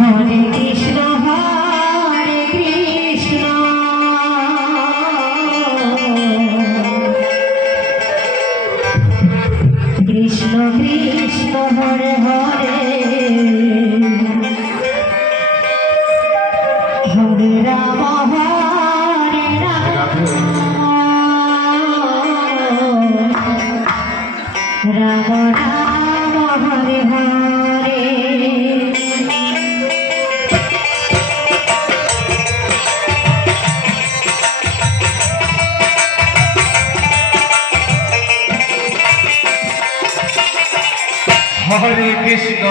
Hare Krishna, Krishna Krishna, Hare Hare, Hare Rama, Hare Rama, Rama Rama, Hare Krishna,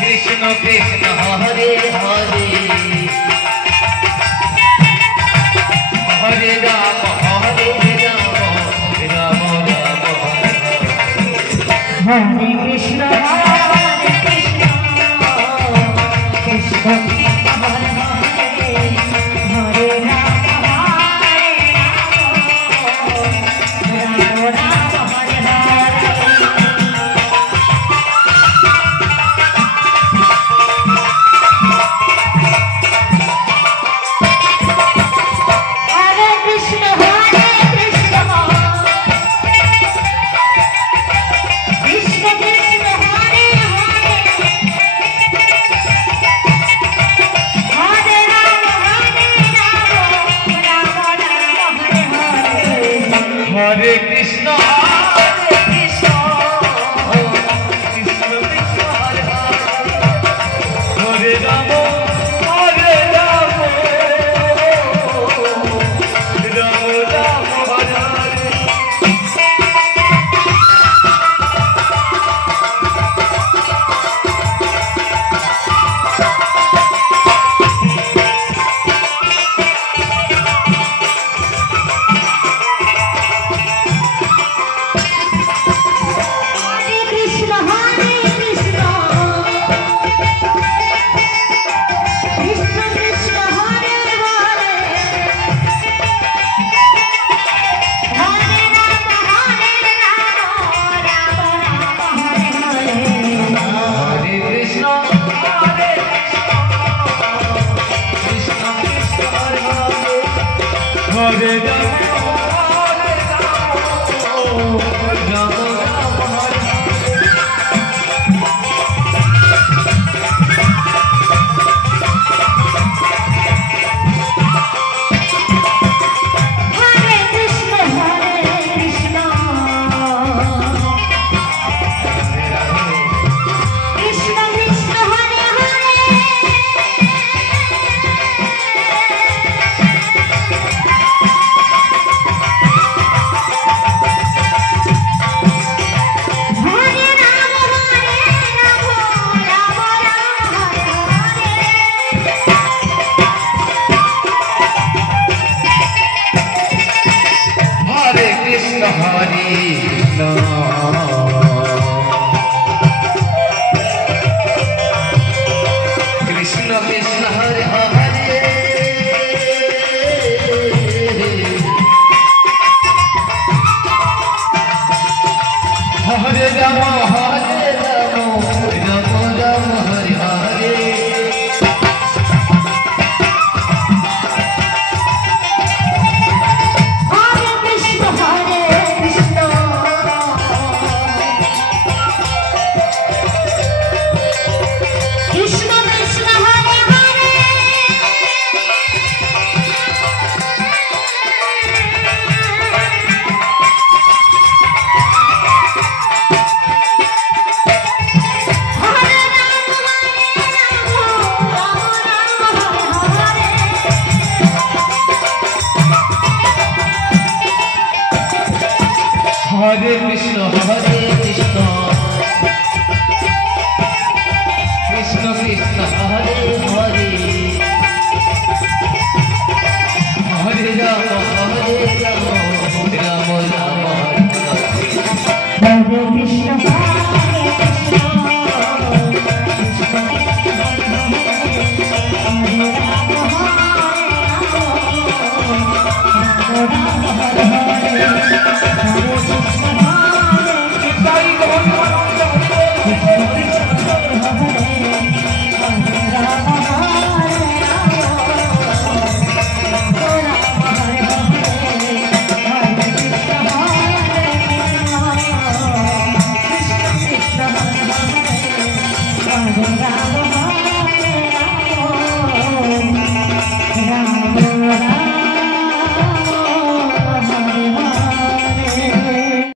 Krishna Krishna, Hare Hare, Hare Rama. Hare Krishna, Krishna Krishna, Hare Hare, Hare Rama, Hare Rama, Rama Rama, Hare Hare. Hare Rama, Hare Rama, Rama Rama, Hare Krishna, Krishna Krishna, Hare Hare. Hare Krishna, Krishna Krishna, Hare Hare, Hare Rama, Hare